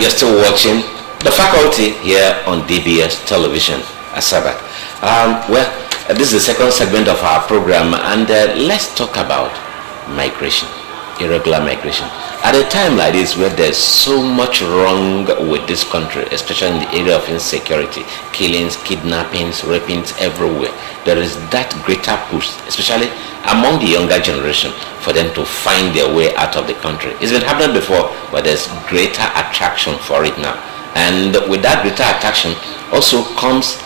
You're still watching The Faculty here on DBS Television, Asaba. This is the second segment of our program, and let's talk about migration, irregular migration. At a time like this where there's so much wrong with this country, especially in the area of insecurity, killings, kidnappings, rapings everywhere, there is that greater push, especially among the younger generation, for them to find their way out of the country. It's been happening before, but there's greater attraction for it now. And with that greater attraction also comes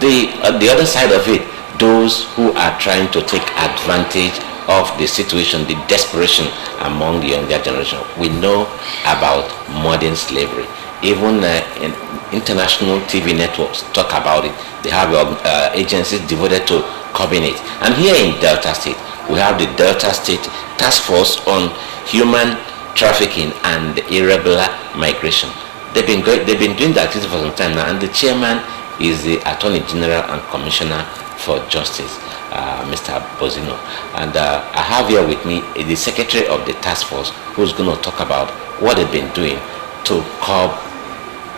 the other side of it, those who are trying to take advantage of the situation, the desperation among the younger generation. We know about modern slavery. Even in international TV networks talk about it. They have agencies devoted to curbing it. And here in Delta State, we have the Delta State Task Force on Human Trafficking and Irregular Migration. They've been doing the activity for some time now, and the chairman is the Attorney General and Commissioner for Justice, Mr. Bozino. And I have here with me the Secretary of the Task Force, who's going to talk about what they've been doing to curb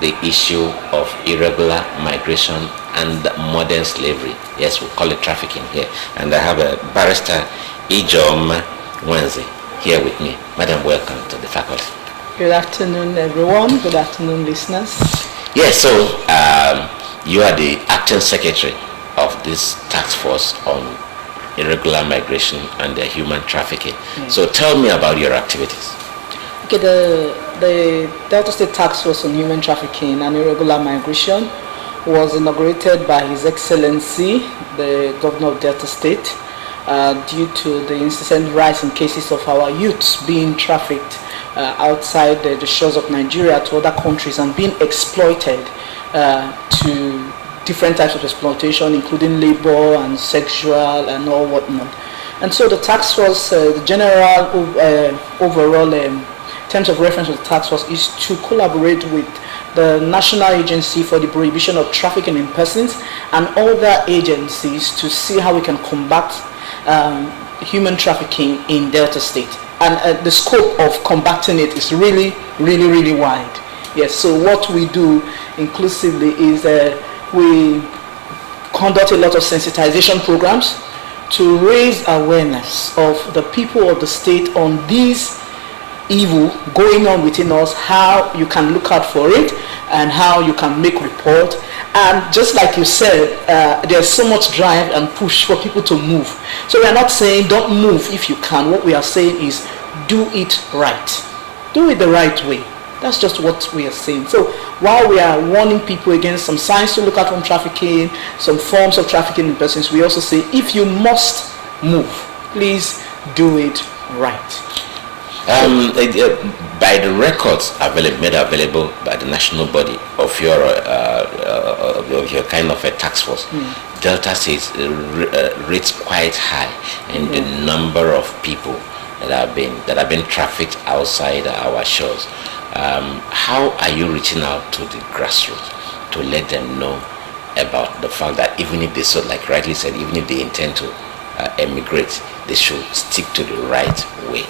the issue of irregular migration and modern slavery. Yes, we call it trafficking here. And I have a Barrister Ijeoma Nwanze here with me. Madam, welcome to the faculty. Good afternoon, everyone. Good afternoon, listeners. Yes, so you are the acting secretary of this task force on irregular migration and human trafficking. Yes. So tell me about your activities. Okay, the Delta State Task Force on Human Trafficking and Irregular Migration was inaugurated by His Excellency, the Governor of Delta State, due to the incessant rise in cases of our youths being trafficked outside the shores of Nigeria to other countries and being exploited to different types of exploitation, including labor and sexual and all whatnot. And so the task force, the general overall terms of reference of the task force is to collaborate with the National Agency for the Prohibition of Trafficking in Persons and other agencies to see how we can combat human trafficking in Delta State. And the scope of combating it is really, really, really wide. Yes, so what we do inclusively is we conduct a lot of sensitization programs to raise awareness of the people of the state on these evil going on within us, how you can look out for it and how you can make report. And just like you said, there's so much drive and push for people to move. So we are not saying don't move if you can. What we are saying is do it right. Do it the right way. That's just what we are saying. So while we are warning people against some signs to look out from trafficking, some forms of trafficking in persons, we also say if you must move, please do it right. By the records made available by the national body of your kind of a task force, Delta State rates quite high in the number of people that have been trafficked outside our shores. How are you reaching out to the grassroots to let them know about the fact that even if they, so like rightly said, even if they intend to emigrate, they should stick to the right way?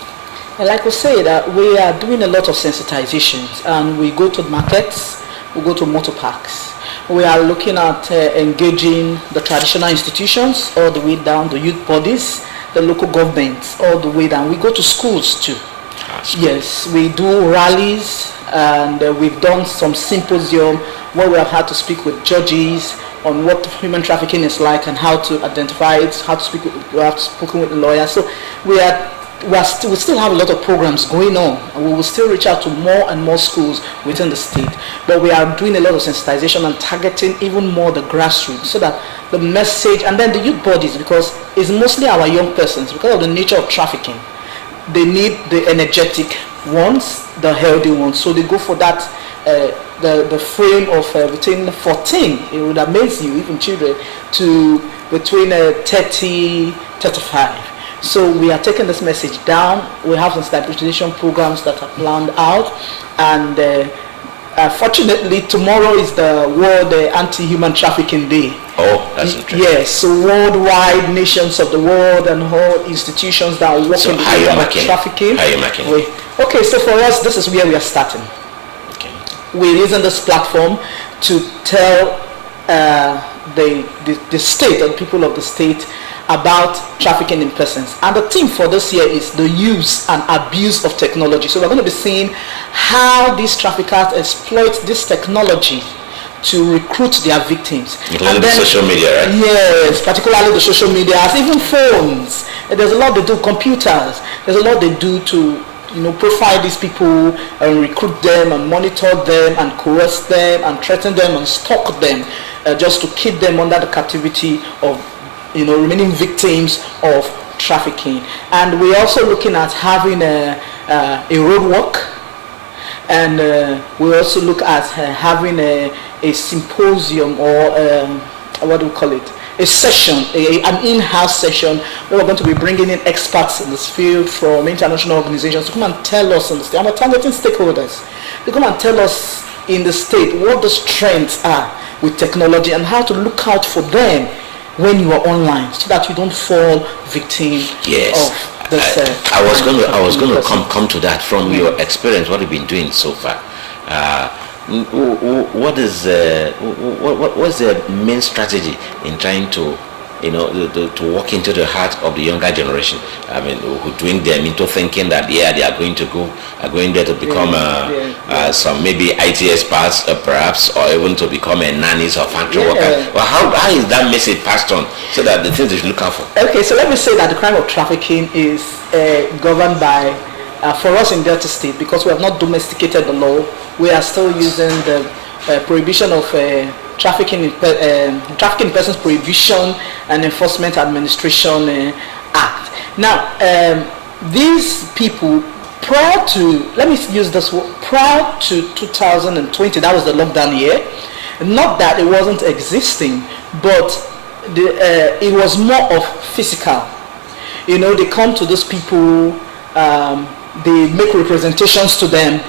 Like we say, that we are doing a lot of sensitizations, and we go to markets, we go to motor parks. We are looking at engaging the traditional institutions all the way down, the youth bodies, the local governments all the way down. We go to schools too. Yes, we do rallies, and we've done some symposium where we have had to speak with judges on what human trafficking is like and how to identify it, how to speak with, we have spoken with lawyers. So we still have a lot of programs going on, and we will still reach out to more and more schools within the state. But we are doing a lot of sensitization and targeting even more the grassroots, so that the message, and then the youth bodies, because it's mostly our young persons, because of the nature of trafficking. They need the energetic ones, the healthy ones. So they go for that, the frame of between 14, it would amaze you, even children, to between 30, 35. So we are taking this message down. We have some stabilization programs that are planned out, and fortunately tomorrow is the World Anti-Human Trafficking Day. Oh, that's interesting. Yes, so worldwide, nations of the world and all institutions that are working on trafficking. How are you marking? Okay, so for us, this is where we are starting. Okay. we're using this platform to tell the state and people of the state about trafficking in persons. And the theme for this year is the use and abuse of technology. So we're going to be seeing how these traffickers exploit this technology to recruit their victims. Including the social media, right? Yes, particularly the social media, even phones. There's a lot they do, computers. There's a lot they do to profile these people and recruit them and monitor them and coerce them and threaten them and stalk them just to keep them under the captivity of remaining victims of trafficking. And we're also looking at having a roadwork, and we also look at having a symposium or what do we call it? A session, an in-house session where we're going to be bringing in experts in this field from international organizations to come and tell us in the state. I'm targeting stakeholders. They come and tell us in the state what the strengths are with technology and how to look out for them when you are online, so that you don't fall victim of this. I was going to come to that from your experience. What you've been doing so far. What's the main strategy in trying to to walk into the heart of the younger generation? I mean, who doing them into thinking that they are going there to become some maybe IT experts perhaps, or even to become a nannies or factory worker. Well, how is that message passed on so that the things they should look out for? Okay, so let me say that the crime of trafficking is governed by, for us in Delta State, because we have not domesticated the law, we are still using the prohibition of Trafficking in Persons Prohibition and Enforcement Administration Act. Now, these people, prior to 2020, that was the lockdown year, not that it wasn't existing, but it was more of physical. They come to those people, they make representations to them,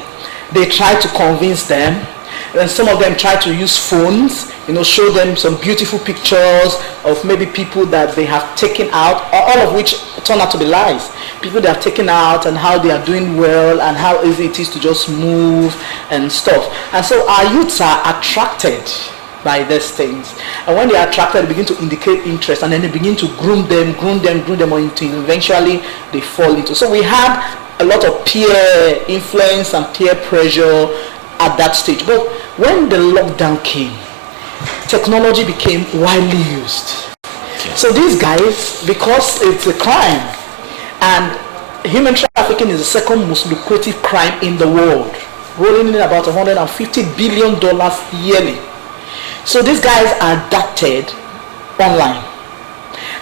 they try to convince them, and some of them try to use phones, show them some beautiful pictures of maybe people that they have taken out, all of which turn out to be lies. People they have taken out and how they are doing well and how easy it is to just move and stuff. And so our youths are attracted by these things. And when they are attracted, they begin to indicate interest, and then they begin to groom them until eventually they fall into. So we had a lot of peer influence and peer pressure at that stage. But when the lockdown came, technology became widely used. So these guys, because it's a crime, and human trafficking is the second most lucrative crime in the world, rolling in about $150 billion yearly. So these guys are adapted online.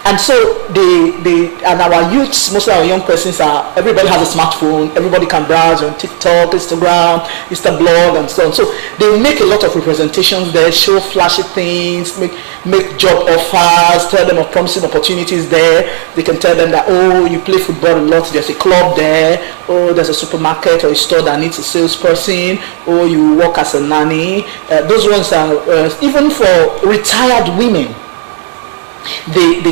And so and our youths, most of our young persons everybody has a smartphone, everybody can browse on TikTok, Instagram, Instablog, and so on. So they make a lot of representations there, show flashy things, make job offers, tell them of promising opportunities there. They can tell them that, oh, you play football a lot, there's a club there, oh, there's a supermarket or a store that needs a salesperson, or you work as a nanny. Those ones are, even for retired women, they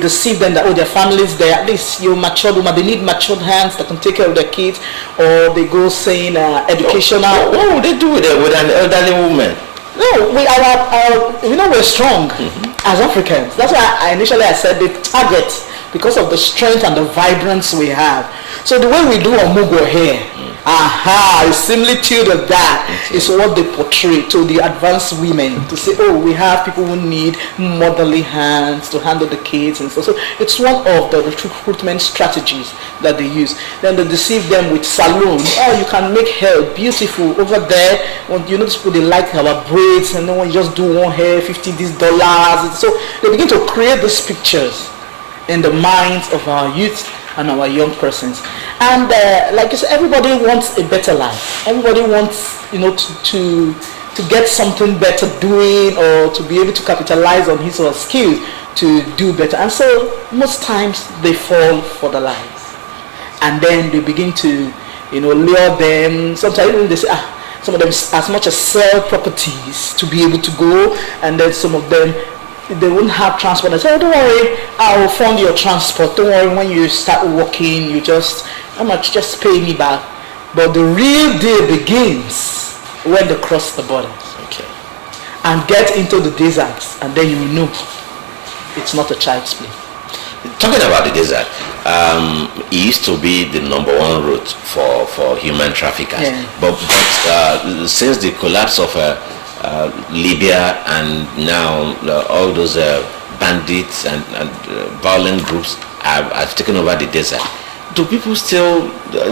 deceive them that, oh, their families, they at least you're matured woman, they need matured hands that can take care of their kids, or they go saying educational. What would they do with an elderly woman? No, we're strong as Africans. That's why initially I said they target because of the strength and the vibrance we have. So the way we do Omugo here, a similitude of that is what they portray to the advanced women, to say, oh, we have people who need motherly hands to handle the kids and so. So it's one of the recruitment strategies that they use. Then they deceive them with salon. Oh, you can make hair beautiful over there. Well, these people, they like our braids, and then when you just do one hair, $50. So they begin to create these pictures in the minds of our youth and our young persons. And like you said, everybody wants a better life. Everybody wants, to get something better doing, or to be able to capitalize on his or her skills to do better. And so most times they fall for the lies. And then they begin to, lure them. Sometimes even they say, some of them as much as sell properties to be able to go, and then some of them, they wouldn't have transport. I say, oh, don't worry, I'll fund your transport. Don't worry, when you start working, how much, just pay me back. But the real deal begins when they cross the borders. Okay. And get into the deserts, and then you will know it's not a child's play. Talking about the desert, it used to be the number one route for human traffickers. Yeah. But since the collapse of Libya and now all those bandits and violent groups have taken over the desert, do people still take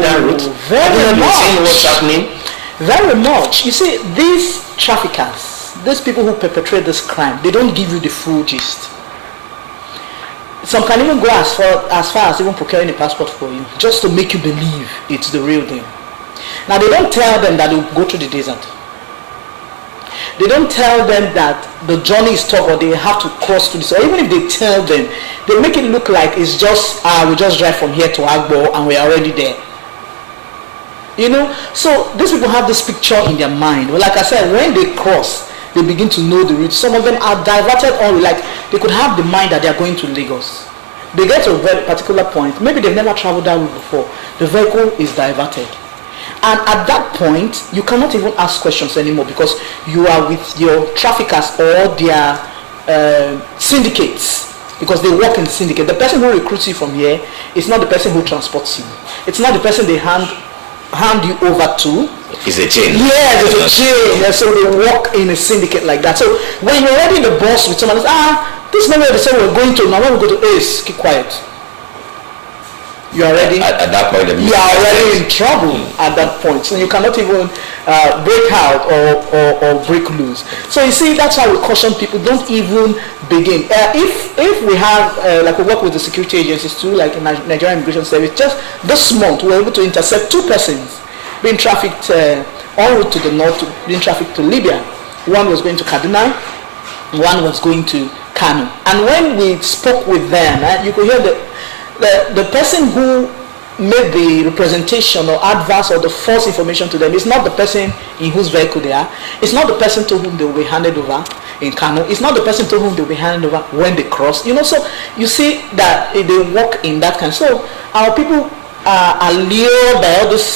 that route? Very much. Seeing what's happening? Very much. You see, these traffickers, these people who perpetrate this crime, they don't give you the full gist. Some can even go as far as even procuring a passport for you, just to make you believe it's the real thing. Now, they don't tell them that they'll go through the desert. They don't tell them that the journey is tough or they have to cross through this. Or even if they tell them, they make it look like it's just, we just drive from here to Agbo and we're already there. You know, so these people have this picture in their mind. Well, like I said, when they cross, they begin to know the route. Some of them are diverted on, like they could have the mind that they are going to Lagos. They get to a very particular point. Maybe they've never traveled that route before. The vehicle is diverted. And at that point, you cannot even ask questions anymore because you are with your traffickers or their syndicates, because they work in syndicate. The person who recruits you from here is not the person who transports you. It's not the person they hand you over to. It's a chain. Yes, it's a chain. Yeah, so they work in a syndicate like that. So when you're already in the bus with someone, this is not where they say we're going to. Now when we go to Ace, keep quiet. You're already at that point. You are already in trouble at that point. So you cannot even break out or break loose. So you see, that's why we caution people: don't even begin. If we have like we work with the security agencies too, like Nigerian Immigration Service, just this month we were able to intercept 2 persons being trafficked en route to the north, being trafficked to Libya. One was going to Kaduna, one was going to Kano. And when we spoke with them, you could hear the person who made the representation or advance or the false information to them is not the person in whose vehicle they are. It's not the person to whom they will be handed over in Kano. It's not the person to whom they will be handed over when they cross. You know, so you see that they work in that kind. So our people are lured by all this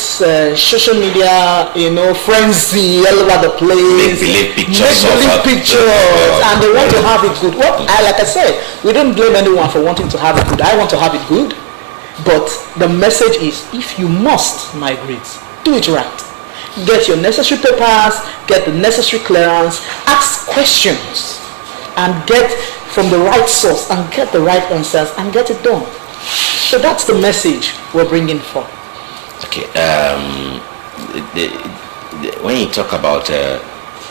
social media, frenzy all over the place. Make-believe pictures. And they want to have it good. Well, like I said, we don't blame anyone for wanting to have it good. I want to have it good. But the message is, if you must migrate, do it right. Get your necessary papers, get the necessary clearance, ask questions, and get from the right source, and get the right answers, and get it done. So that's the message we're bringing forth. Okay. When you talk about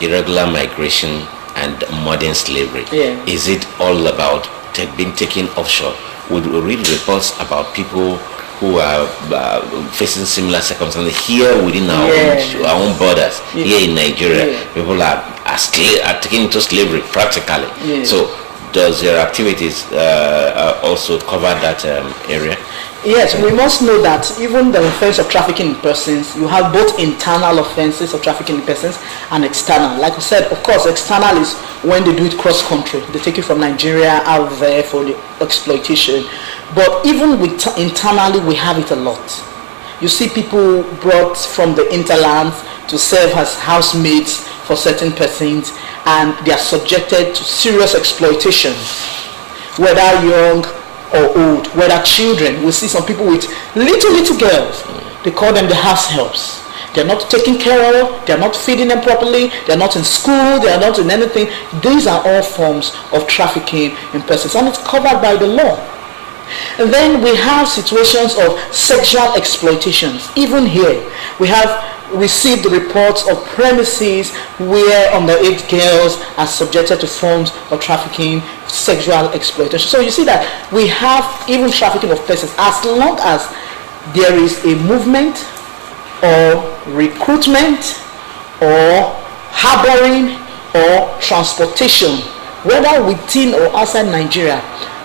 irregular migration and modern slavery, is it all about being taken offshore? We read reports about people who are facing similar circumstances here within our own borders, here in Nigeria. People are taken into slavery practically. So does your activities also cover that area? Yes, we must know that even the offense of trafficking in persons, you have both internal offenses of trafficking in persons and external. Like I said, of course, external is when they do it cross-country. They take it from Nigeria out there for the exploitation. But even with internally, we have it a lot. You see people brought from the interlands to serve as housemates for certain persons, and they are subjected to serious exploitation, whether young or old, whether children. We see some people with little girls. They call them the house helps. They're not taken care of. They're not feeding them properly. They're not in school. They're not in anything. These are all forms of trafficking in persons, and it's covered by the law. And then we have situations of sexual exploitations. Even here, we have received reports of premises where underage girls are subjected to forms of trafficking, sexual exploitation. So you see that we have even trafficking of persons as long as there is a movement or recruitment or harboring or transportation, whether within or outside Nigeria,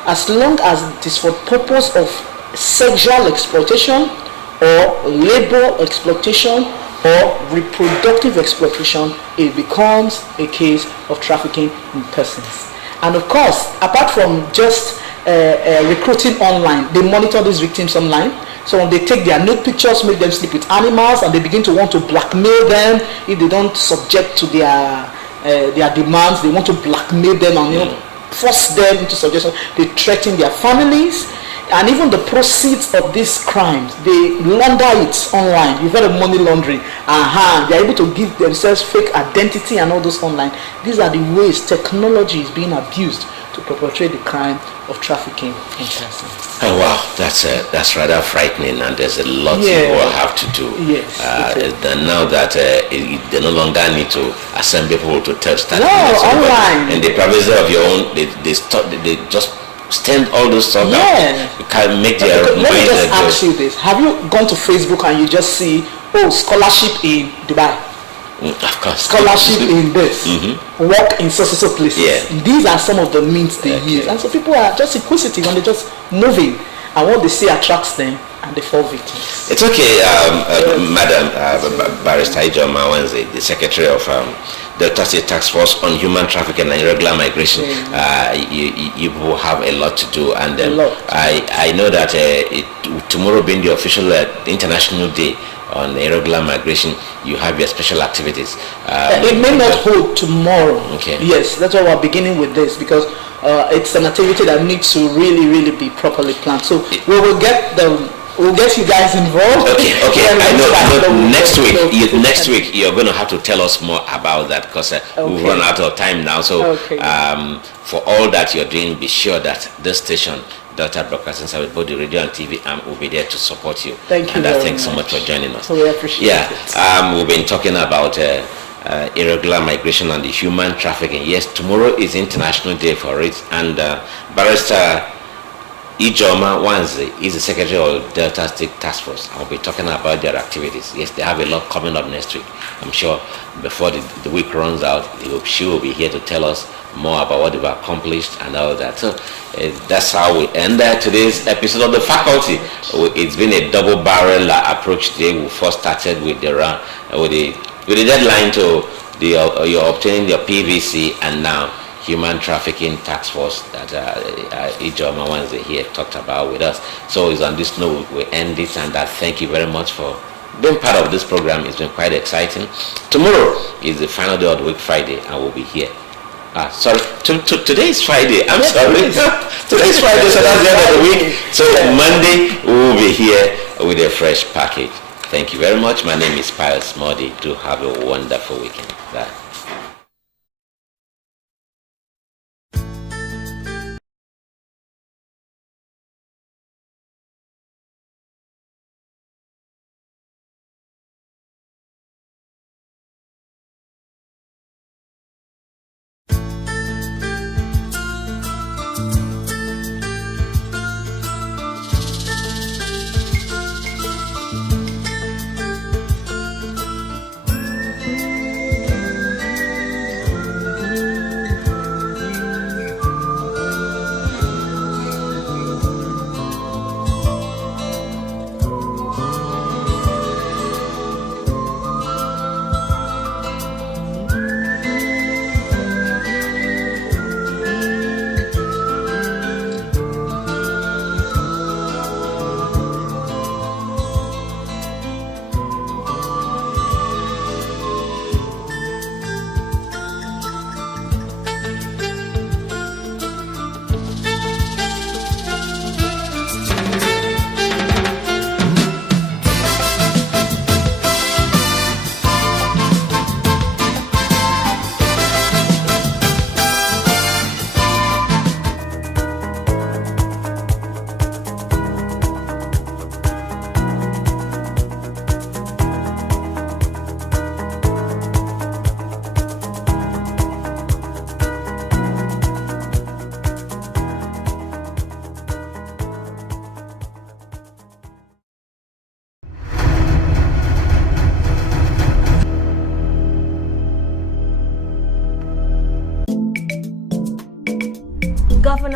as long as it is for purpose of sexual exploitation or labor exploitation or reproductive exploitation, it becomes a case of trafficking in persons. And of course, apart from just recruiting online, they monitor these victims online. So they take their nude pictures, make them sleep with animals, and they begin to want to blackmail them if they don't subject to their demands. They want to blackmail them and force them into subjection. They threaten their families, and even the proceeds of these crimes, they launder it online. You've heard of money laundering. They're able to give themselves fake identity and all those online. These are the ways technology is being abused to perpetrate the crime of trafficking in persons. Oh wow, that's rather frightening, and there's a lot people have to do. Yes. Now that they no longer need to assemble people to tell online. And the privacy of your own, they just stand all those stuff out. You can make their Let mind. me just ask you this: have you gone to Facebook and you just see scholarship in Dubai? Of course. Scholarship in this, work in so places. Yeah. These are some of the means they use, and so people are just inquisitive and they're just moving, and what they see attracts them, and they fall victims. It's okay, Madam Barrister Ijeoma Nwanze, the Secretary of Delta State Task Force on Human Trafficking and Irregular Migration. You will have a lot to do, and I know that tomorrow being the official International Day on irregular migration, you have your special activities. It may not hold tomorrow. Okay. Yes, that's why we're beginning with this, because it's an activity that needs to really be properly planned. So we'll get you guys involved. Okay. I know. Next week you're going to have to tell us more about that, because we've run out of time now. So for all that you're doing, be sure that this station, Delta Broadcasting Service, both the radio and TV, will be there to support you. Thank you. And thanks so much for joining us. So we appreciate it. We've been talking about irregular migration and the human trafficking. Yes, tomorrow is International Day for it, and Barrister Ijeoma Nwanze is the Secretary of Delta State Task Force. I'll be talking about their activities. Yes, they have a lot coming up next week. I'm sure before the week runs out, she will be here to tell us more about what they've accomplished and all that. So that's how we end today's episode of The Faculty. It's been a double barrel approach today. We first started with the deadline to you're obtaining your PVC, and now Human Trafficking Task Force that Ijeoma Nwanze here talked about with us. So it's on this note we end it, and thank you very much for being part of this program. It's been quite exciting. Tomorrow is the final day of the week, Friday, and we'll be here. Today is Friday. I'm sorry. Today is Friday, so that's the end of the week. So Monday we will be here with a fresh package. Thank you very much. My name is Pius Modi. Do have a wonderful weekend. Bye.